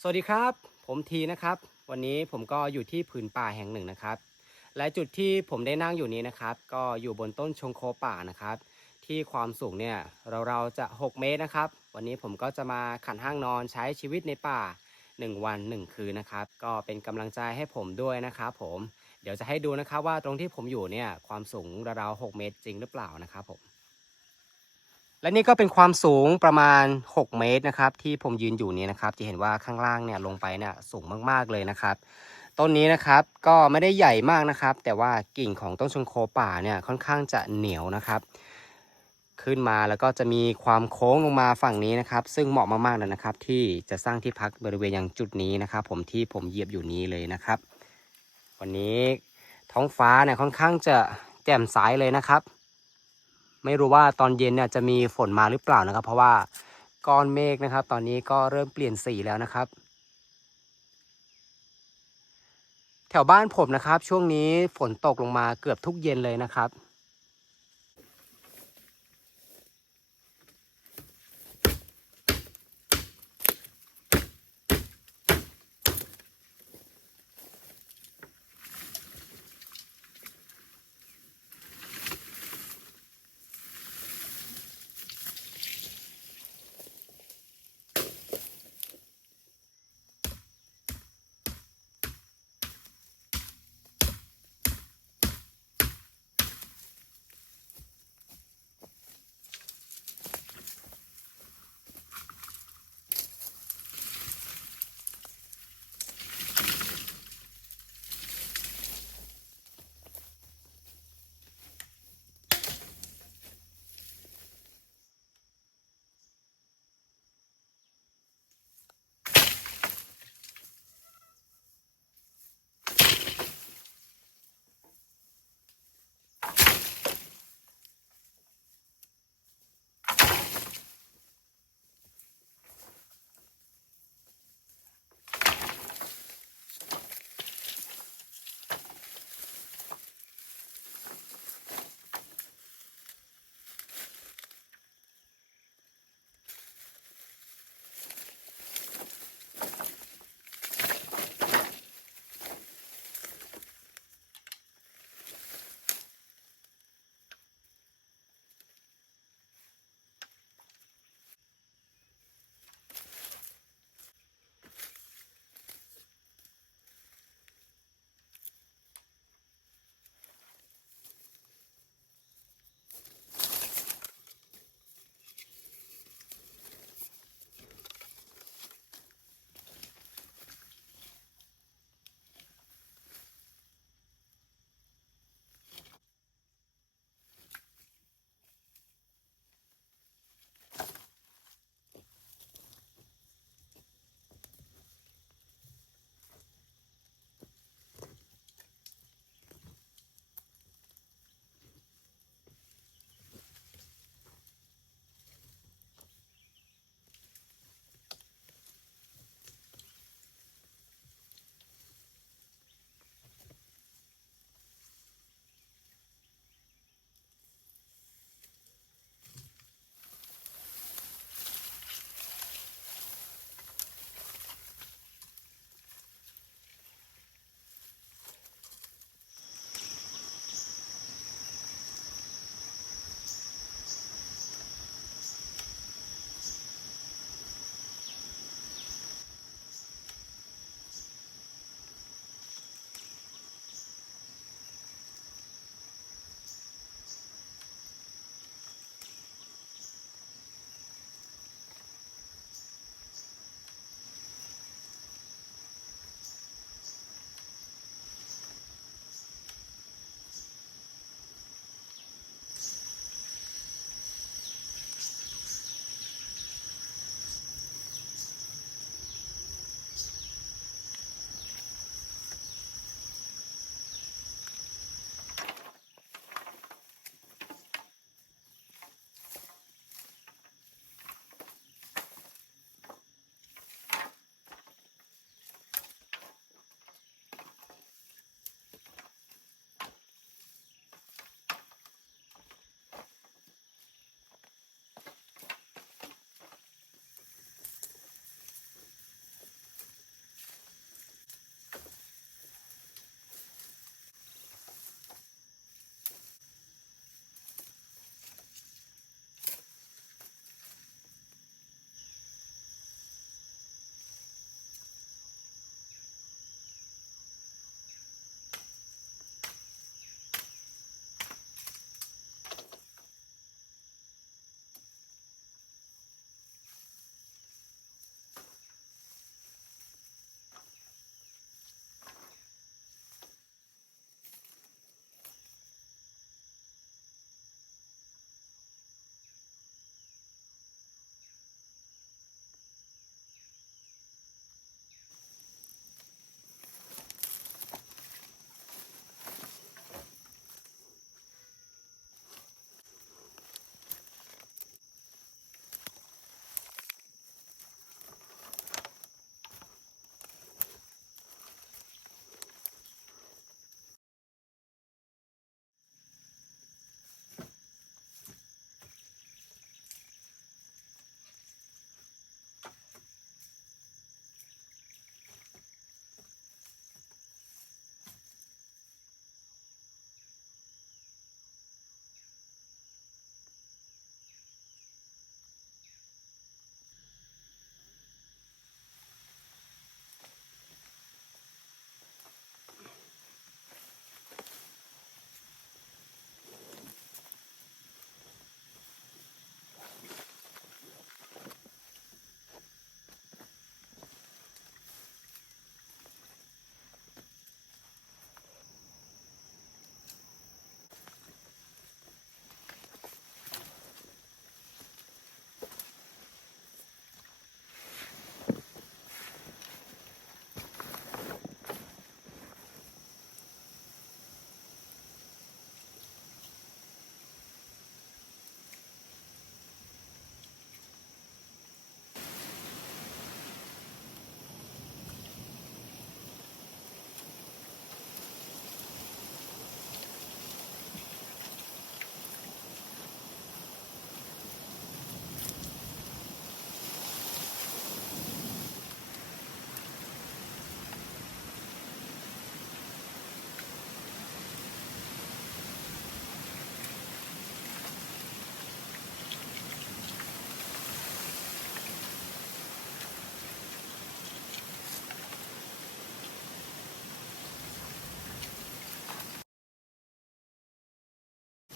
สวัสดีครับ ผมทีนะครับ วันนี้ผมก็อยู่ที่ผืนป่าแห่งหนึ่งนะครับ และจุดที่ผมได้นั่งอยู่นี้นะครับ ก็อยู่บนต้นชงโคป่านะครับ ที่ความสูงเนี่ยเราๆจะ 6 เมตรนะครับ วันนี้ผมก็จะมาขันห้างนอนใช้ชีวิตในป่า 1 วัน 1 คืนนะครับ ก็เป็นกำลังใจให้ผมด้วยนะครับผมเดี๋ยวจะให้ดูนะครับว่าตรงที่ผมอยู่เนี่ยความสูงราวๆ6เมตรจริงหรือเปล่านะครับผม และนี่ก็เป็นความสูงประมาณ 6 เมตรนะครับ ที่ผมยืนอยู่นี้นะครับ จะเห็นว่าข้างล่างเนี่ยลงไปเนี่ยสูงมากๆเลยนะครับ ต้นนี้นะครับก็ไม่ได้ใหญ่มากนะครับ แต่ว่ากิ่งของต้นชงโคป่าเนี่ยค่อนข้างจะเหนียวนะครับ ขึ้นมาแล้วก็จะมีความโค้งลงมาฝั่งนี้นะครับ ซึ่งเหมาะมากๆเลยนะครับ ที่จะสร้างที่พักบริเวณอย่างจุดนี้นะครับ ผมที่ผมเหยียบอยู่นี้เลยนะครับ วันนี้ท้องฟ้าเนี่ยค่อนข้างจะแจ่มใสเลยนะครับ ไม่รู้ว่าตอนเย็นเนี่ยจะมีฝนมาหรือเปล่านะครับ เพราะว่าก้อนเมฆนะครับ ตอนนี้ก็เริ่มเปลี่ยนสีแล้วนะครับ แถวบ้านผมนะครับ ช่วงนี้ฝนตกลงมาเกือบทุกเย็นเลยนะครับ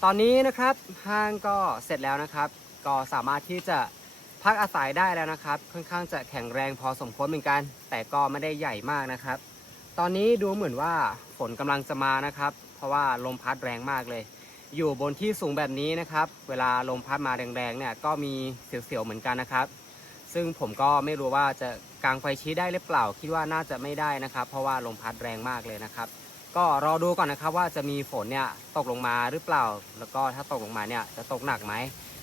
ตอนนี้นะครับห้างก็เสร็จแล้วนะครับ ก็สามารถที่จะพักอาศัยได้แล้วนะครับ ค่อนข้างจะแข็งแรงพอสมควรเหมือนกัน แต่ก็ไม่ได้ใหญ่มากนะครับ ตอนนี้ดูเหมือนว่าฝนกำลังจะมานะครับ เพราะว่าลมพัดแรงมากเลย อยู่บนที่สูงแบบนี้นะครับ เวลาลมพัดมาแรงๆเนี่ยก็มีเสียวๆเหมือนกันนะครับ ซึ่งผมก็ไม่รู้ว่าจะกางไฟชี้ได้หรือเปล่า คิดว่าน่าจะไม่ได้นะครับ เพราะว่าลมพัดแรงมากเลยนะครับ ก็รอดูก่อนนะครับว่าจะมีฝนเนี่ยตกลงมาหรือเปล่า แล้วก็ถ้าตกลงมาเนี่ยจะตกหนักไหม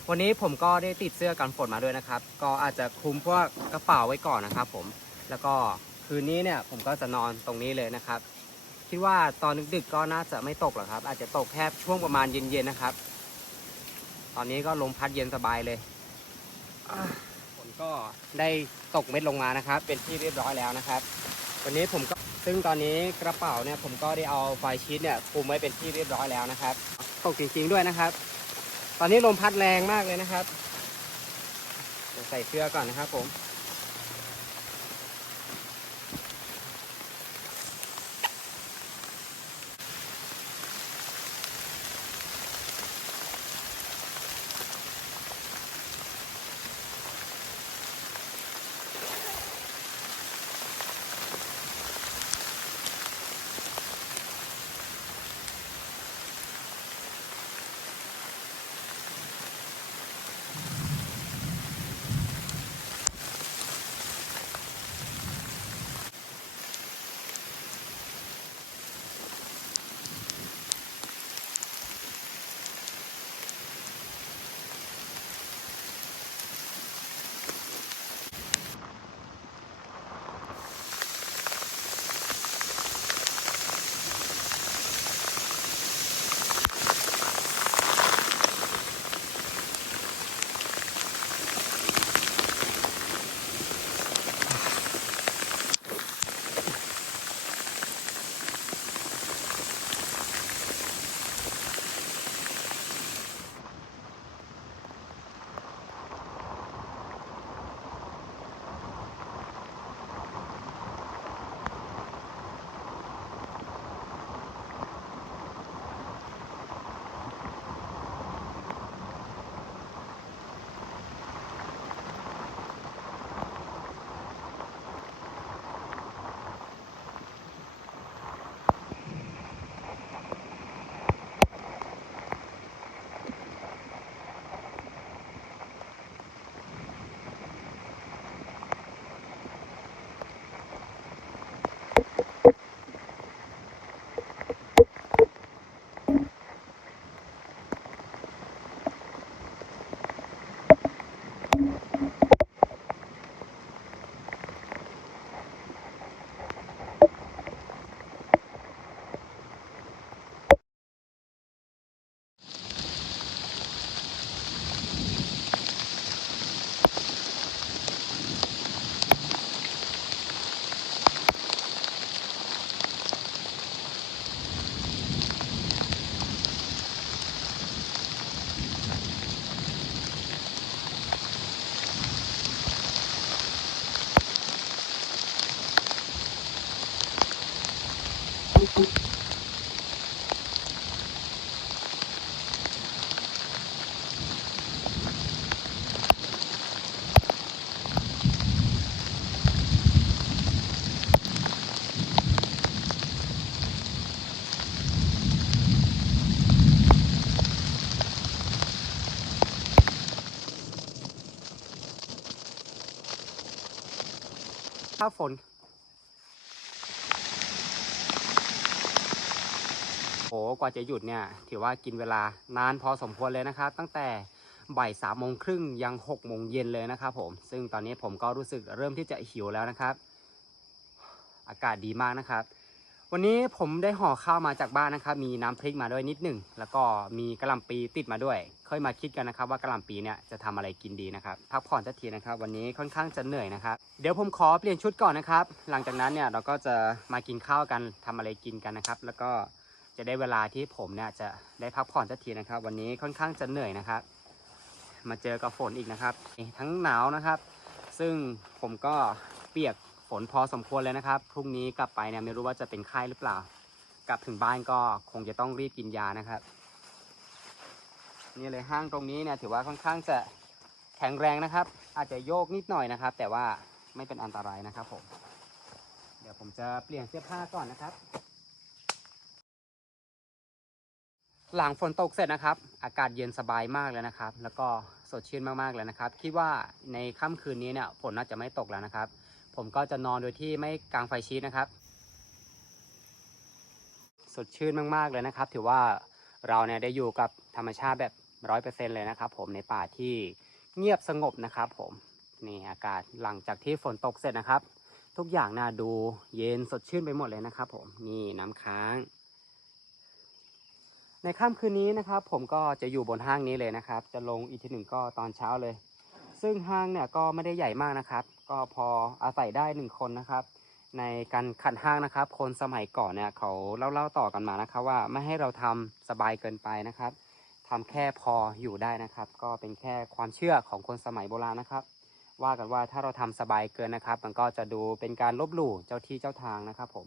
วันนี้ผมก็ได้ติดเสื้อกันฝนมาด้วยนะครับ ก็อาจจะคลุมพวกกระเป๋าไว้ก่อนนะครับ ผม แล้วก็คืนนี้เนี่ยผมก็จะนอนตรงนี้เลยนะครับ คิดว่าตอนดึกๆก็น่าจะไม่ตกหรอกครับ อาจจะตกแค่ช่วงประมาณเย็นๆนะครับ ตอนนี้ก็ลมพัดเย็นสบายเลยฝนก็ได้ตกเม็ดลงมานะครับ เป็นที่เรียบร้อยแล้วนะครับ วันนี้ผมก็ ซึ่งตอนนี้กระเป๋าเนี่ยผมก็ได้เอาไฟชีตเนี่ยคลุมไว้เป็นที่เรียบร้อยแล้วนะครับ ตกจริงๆด้วยนะครับ ตอนนี้ลมพัดแรงมากเลยนะครับใส่เสื้อก่อนนะครับผม้าฝน โอ้กว่าจะหยุดเนี่ย ถือว่ากินเวลานานพอสมควรเลยนะครับ ตั้งแต่บ่ายสามโมงครึ่งยังหกโมงเย็นเลยนะครับผม ซึ่งตอนนี้ผมก็รู้สึกเริ่มที่จะหิวแล้วนะครับ อากาศดีมากนะครับ วันนี้ผมได้ห่อข้าวมาจากบ้านนะครับ มีน้ำพริกมาด้วยนิดหนึ่ง แล้วก็มีกระลำปีติดมาด้วย ค่อยมาคิดกันนะครับว่ากระลำปีเนี่ยจะทำอะไรกินดีนะครับ พักผ่อนสักทีนะครับ วันนี้ค่อนข้างจะเหนื่อยนะครับ เดี๋ยวผมขอเปลี่ยนชุดก่อนนะครับ หลังจากนั้นเนี่ยเราก็จะมากินข้าวกันทำอะไรกินกันนะครับ แล้วก็จะได้เวลาที่ผมเนี่ยจะได้พักผ่อนสักทีนะครับ วันนี้ค่อนข้างจะเหนื่อยนะครับ มาเจอกับฝนอีกนะครับ ทั้งหนาวนะครับ ซึ่งผมก็เปียก นพอสมควรเลยนะครับ พรุ่งนี้กลับไปเนี่ยไม่รู้ว่าจะเป็นไข้หรือเปล่า กลับถึงบ้านก็คงจะต้องรีบกินยานะครับ นี่เลยห้างตรงนี้เนี่ยถือว่าค่อนข้างจะแข็งแรงนะครับ อาจจะโยกนิดหน่อยนะครับ แต่ว่าไม่เป็นอันตรายนะครับผม เดี๋ยวผมจะเปลี่ยนเสื้อผ้าก่อนนะครับ หลังฝนตกเสร็จนะครับ อากาศเย็นสบายมากเลยนะครับ แล้วก็สดชื่นมากๆเลยนะครับ คิดว่าในค่ำคืนนี้เนี่ยฝนน่าจะไม่ตกแล้วนะครับ ผมก็จะนอนโดยที่ไม่กางไฟชีสนะครับ สดชื่นมากๆเลยนะครับ ถือว่าเราเนี่ยได้อยู่กับธรรมชาติแบบร้อยเปอร์เซ็นเลยนะครับ ผมในป่าที่เงียบสงบนะครับ ผมนี่อากาศหลังจากที่ฝนตกเสร็จนะครับ ทุกอย่างน่าดูเย็นสดชื่นไปหมดเลยนะครับ ผมนี่น้ำค้าง ในค่ำคืนนี้นะครับ ผมก็จะอยู่บนห้างนี้เลยนะครับ จะลงอีกทีหนึ่งก็ตอนเช้าเลย ซึ่งห้างเนี่ยก็ไม่ได้ใหญ่มากนะครับ ก็พออาศัยได้หนึ่งคนนะครับ ในการขัดห้างนะครับ คนสมัยก่อนเนี่ยเขาเล่าเล่าต่อกันมานะครับว่าไม่ให้เราทำสบายเกินไปนะครับทำแค่พออยู่ได้นะครับ ก็เป็นแค่ความเชื่อของคนสมัยโบราณนะครับ ว่ากันว่าถ้าเราทำสบายเกินนะครับ มันก็จะดูเป็นการลบหลู่เจ้าที่เจ้าทางนะครับ ผม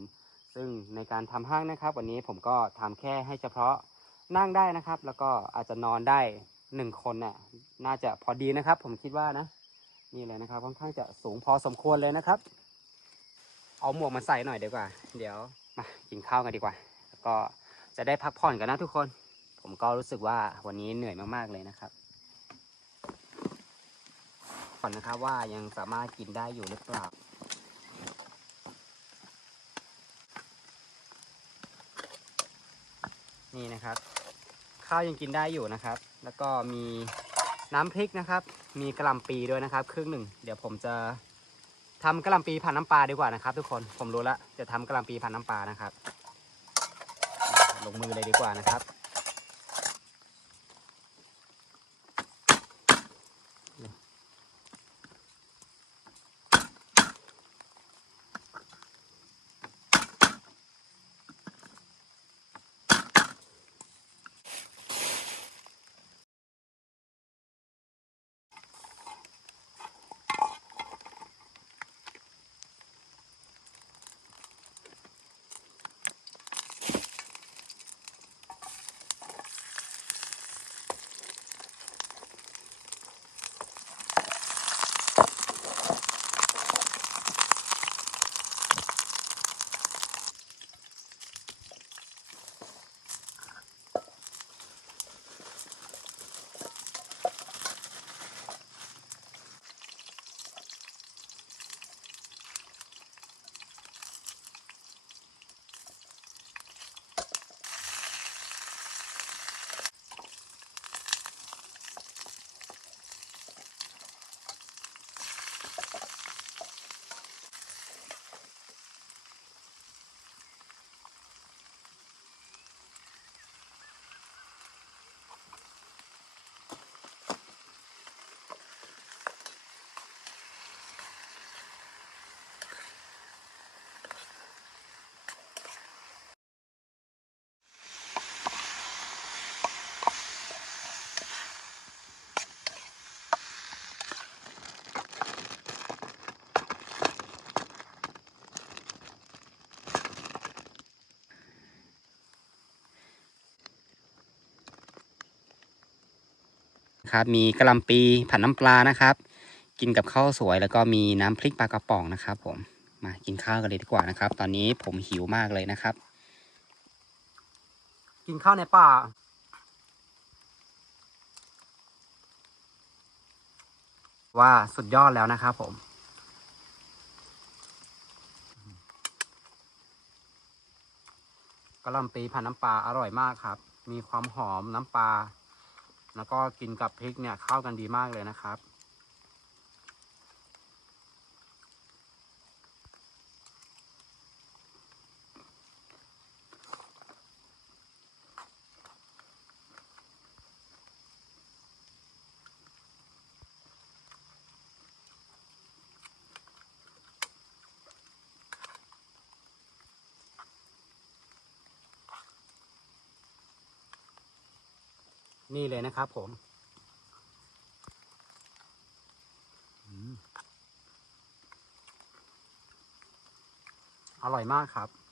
ซึ่งในการทำห้างนะครับ วันนี้ผมก็ทำแค่ให้เฉพาะนั่งได้นะครับ แล้วก็อาจจะนอนได้หนึ่งคนน่ะน่าจะพอดีนะครับ ผมคิดว่านะ นี่เลยนะครับ ค่อนข้างจะสูงพอสมควรเลยนะครับ เอาหมวกมาใส่หน่อยดีกว่า เดี๋ยวมากินข้าวกันดีกว่า แล้วก็จะได้พักผ่อนกันนะทุกคน ผมก็รู้สึกว่าวันนี้เหนื่อยมากๆเลยนะครับก่อนนะครับว่ายังสามารถกินได้อยู่หรือเปล่านี่นะครับ ข้าวยังกินได้อยู่นะครับ แล้วก็มี น้ำพริกนะครับ มีกระหล่ำปีด้วยนะครับ ครึ่งหนึ่ง เดี๋ยวผมจะทำกระหล่ำปีผัดน้ำปลาดีกว่านะครับ ทุกคน ผมรู้แล้วจะทำกระหล่ำปีผัดน้ำปลานะครับ ลงมือเลยดีกว่านะครับ ครับมีกระหลำปีผัดน้ำปลานะครับ กินกับข้าวสวยแล้วก็มีน้ำพริกปลากระป๋องนะครับผมมากินข้าวกันเลยดีกว่านะครับ ตอนนี้ผมหิวมากเลยนะครับ กินข้าวในป่าว่าสุดยอดแล้วนะครับผมกระหลำปีผัดน้ำปลาอร่อยมากครับ มีความหอมน้ำปลา แล้วก็กินกับพริกเนี่ยเข้ากันดีมากเลยนะครับ นะครับผมอร่อยมากครับ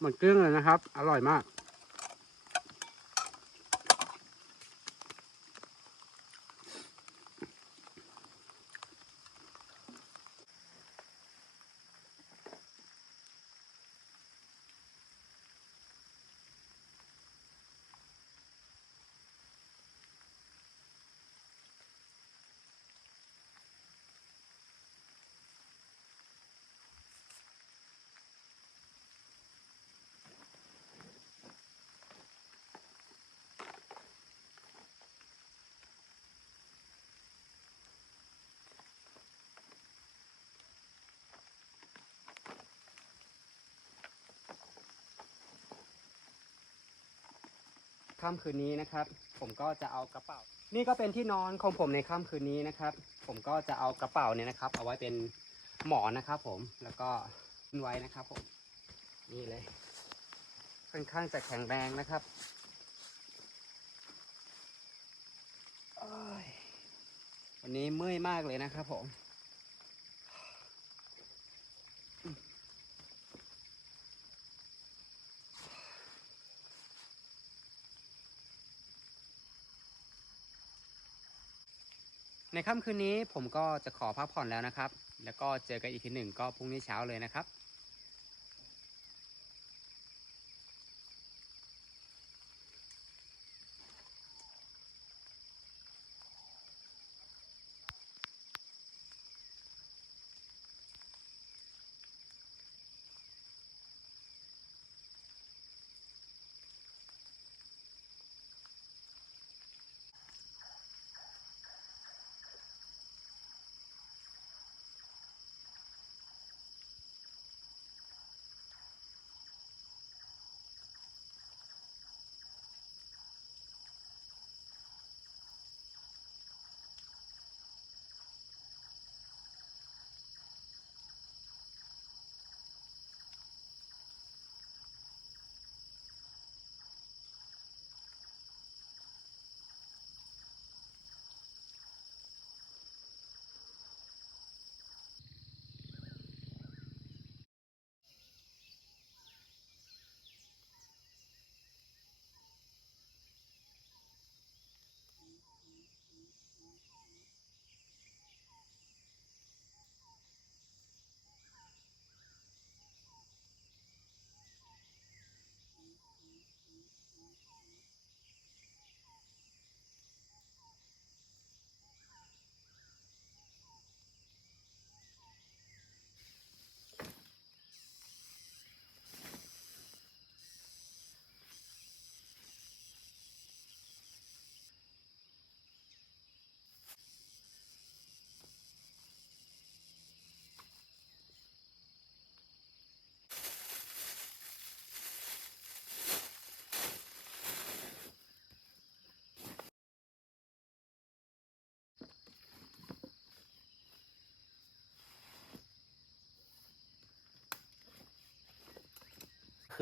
หมดเกลี้ยงเลยนะครับ อร่อยมาก ค่ำคืนนี้นะครับ ผมก็จะเอากระเป๋า นี่ก็เป็นที่นอนของผมในค่ำคืนนี้นะครับ ผมก็จะเอากระเป๋าเนี่ยนะครับ เอาไว้เป็นหมอนนะครับ ผมแล้วก็ไว้นะครับ ผม นี่เลยค่อนข้างจะแข็งแรงนะครับวันนี้เมื่อยมากเลยนะครับผม ในค่ำคืนนี้ผมก็จะขอพักผ่อนแล้วนะครับ แล้วก็เจอกันอีกทีหนึ่งก็พรุ่งนี้เช้าเลยนะครับ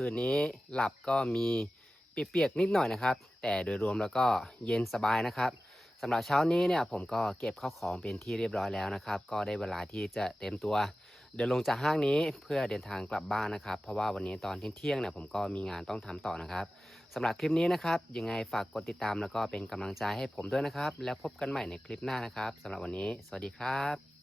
คืนนี้หลับก็มีเปียกๆนิดหน่อยนะครับ แต่โดยรวมแล้วก็เย็นสบายนะครับสำหรับเช้านี้เนี่ยผมก็เก็บข้าวของเป็นที่เรียบร้อยแล้วนะครับ ก็ได้เวลาที่จะเต็มตัว เดินลงจากห้างนี้เพื่อเดินทางกลับบ้านนะครับ เพราะว่าวันนี้ตอนเที่ยงเนี่ยผมก็มีงานต้องทำต่อนะครับสำหรับคลิปนี้นะครับยังไงฝากกดติดตามแล้วก็เป็นกำลังใจให้ผมด้วยนะครับ แล้วพบกันใหม่ในคลิปหน้านะครับสำหรับวันนี้ สวัสดีครับ